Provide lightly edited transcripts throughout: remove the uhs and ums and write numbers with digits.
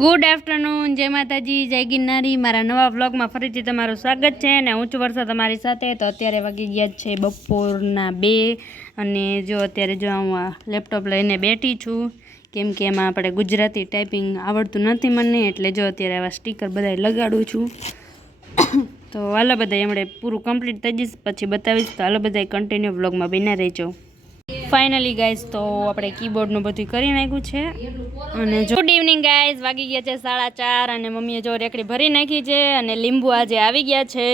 Good afternoon, જય માતાજી, જય ગિરનારી. મારા નવા વ્લોગમાં ફરીથી તમારું સ્વાગત છે અને હું છું વર્ષા તમારી સાથે. તો અત્યારે વાગી ગયા છે બપોરના 2 અને જો અત્યારે જો હું આ લેપટોપ લઈને બેઠી છું કેમ કે એમાં આપણે ગુજરાતી ટાઈપિંગ આવડતું નથી મને, એટલે જો અત્યારે આવા સ્ટીકર બધા લગાડું છું. તો હાલો બધા હમણાં પૂરું કમ્પ્લીટ થઈ જઈશ પછી બતાવીશ. તો હાલો બધા કન્ટિન્યુ વ્લોગમાં બન્યા રહેજો. ફાઇનલી ગાઈઝ તો આપણે કીબોર્ડનું બધું કરી નાખ્યું છે અને ગુડ ઇવનિંગ ગાઈઝ, વાગી ગયા છે 4:30 અને મમ્મીએ જો રેકડી ભરી નાખી છે અને લીંબુ આજે આવી ગયા છે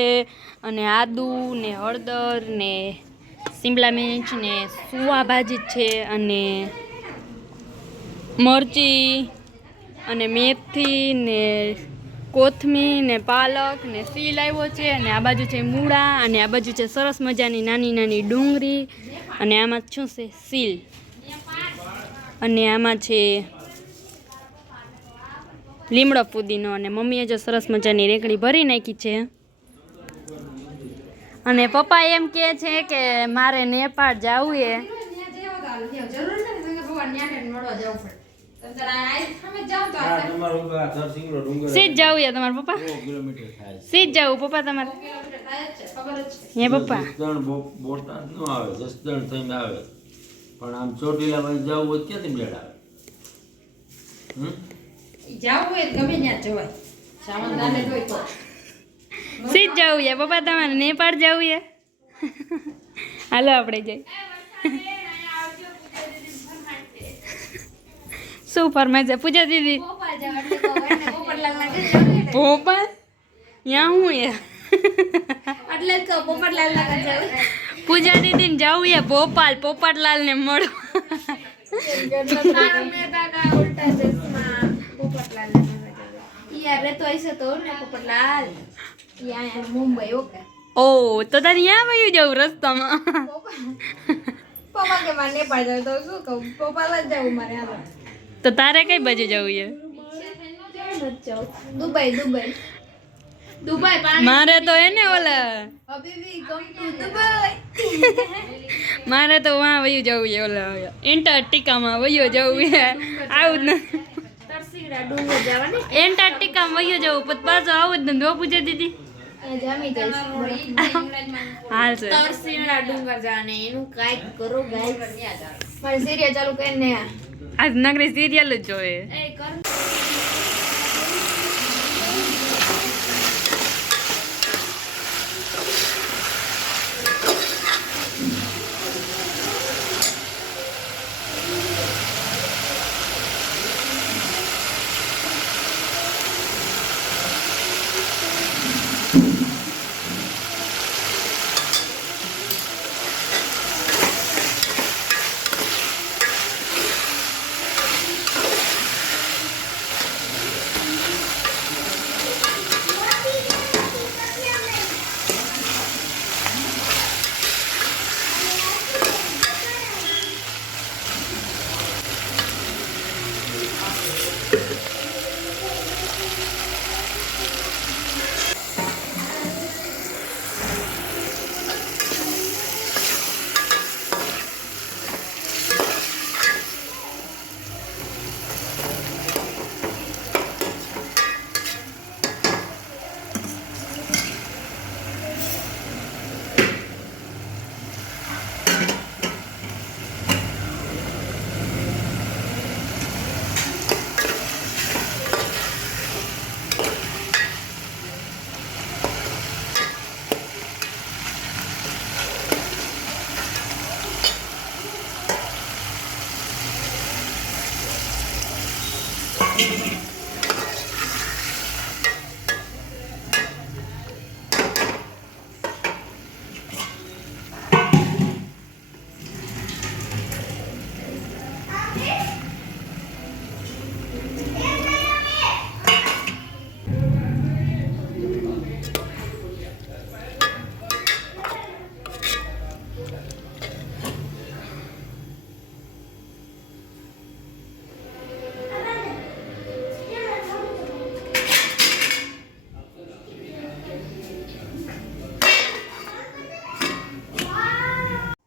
અને આદુ ને હળદર ને શિમલા મિર્ચ ને સુવા ભાજી છે અને મરચી અને મેથી ને કોથમીર ને પાલક ને સીલ આવ્યો છે અને આ બાજુ છે મૂળા અને આ બાજુ છે સરસ મજાની નાની નાની ડુંગળી અને આમાં શું છે સીલ અને આમાં છે લીમડો પુદીનો અને મમ્મીએ જો સરસ મજાની રેકડી ભરી નાખી છે અને પપ્પા એમ કહે છે કે મારે નેપાળ જવું છે. સીધ જવું છે તમારા પપ્પા? સીધ જવું પપ્પા તમારે? હે પપ્પા બોટાદ ન આવે, જસદણ થઈને આવે, પણ આમ ચોટીલા બાજુ જવું હોય ક્યાંથી મેળ આવે? સીધ જવું છે પપ્પા તમારે? નેપાળ જવું છે? હાલો આપણે જઈ. શું ફરમાય છે પૂજા દીદી? ભોપાલ ત્યાં હું પૂજા દીદી ને જવું છે ભોપાલ, પોપટલાલ ને મળો. ઓ તો તારે ત્યાં વયું જવું રસ્તામાં? તો તારે કઈ બાજુ જવું છે? મારે તો એને ઓલા મારે તો વાં વયું જવું છે ઓલા એન્ટાર્કટિકામાં વયો જવું છે. આવું જ નથી એન્ટાર્કટિકામાં વયો જવું પછી પાછું આવું જ નથી. પૂછે દીદી હાલ છે આજ નગરી સિરિયલ જ જોઈએ.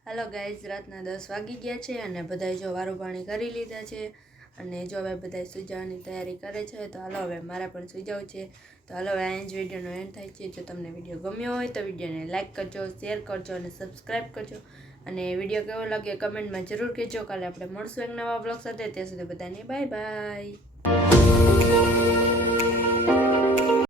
હેલો ગાઈઝ, રાતના 10 વાગી ગયા છે અને બધાય જો વારો પાણી કરી લીધા છે અને જો હવે બધા સુઈ જવાની તૈયારી કરે છે તો હાલો હવે મારે પણ સુઈ જવું છે. તો હાલો હવે અહીં જ વિડીયોનો એન્ડ થાય છે. જો તમને વિડીયો ગમ્યો હોય તો વિડીયોને લાઇક કરજો, શેર કરજો અને સબસ્ક્રાઈબ કરજો. અને વિડીયો કેવો લાગ્યો કમેન્ટમાં જરૂર કહેજો. કાલે આપણે મળશું એક નવા બ્લોગ સાથે. ત્યાં સુધી બધાને બાય બાય.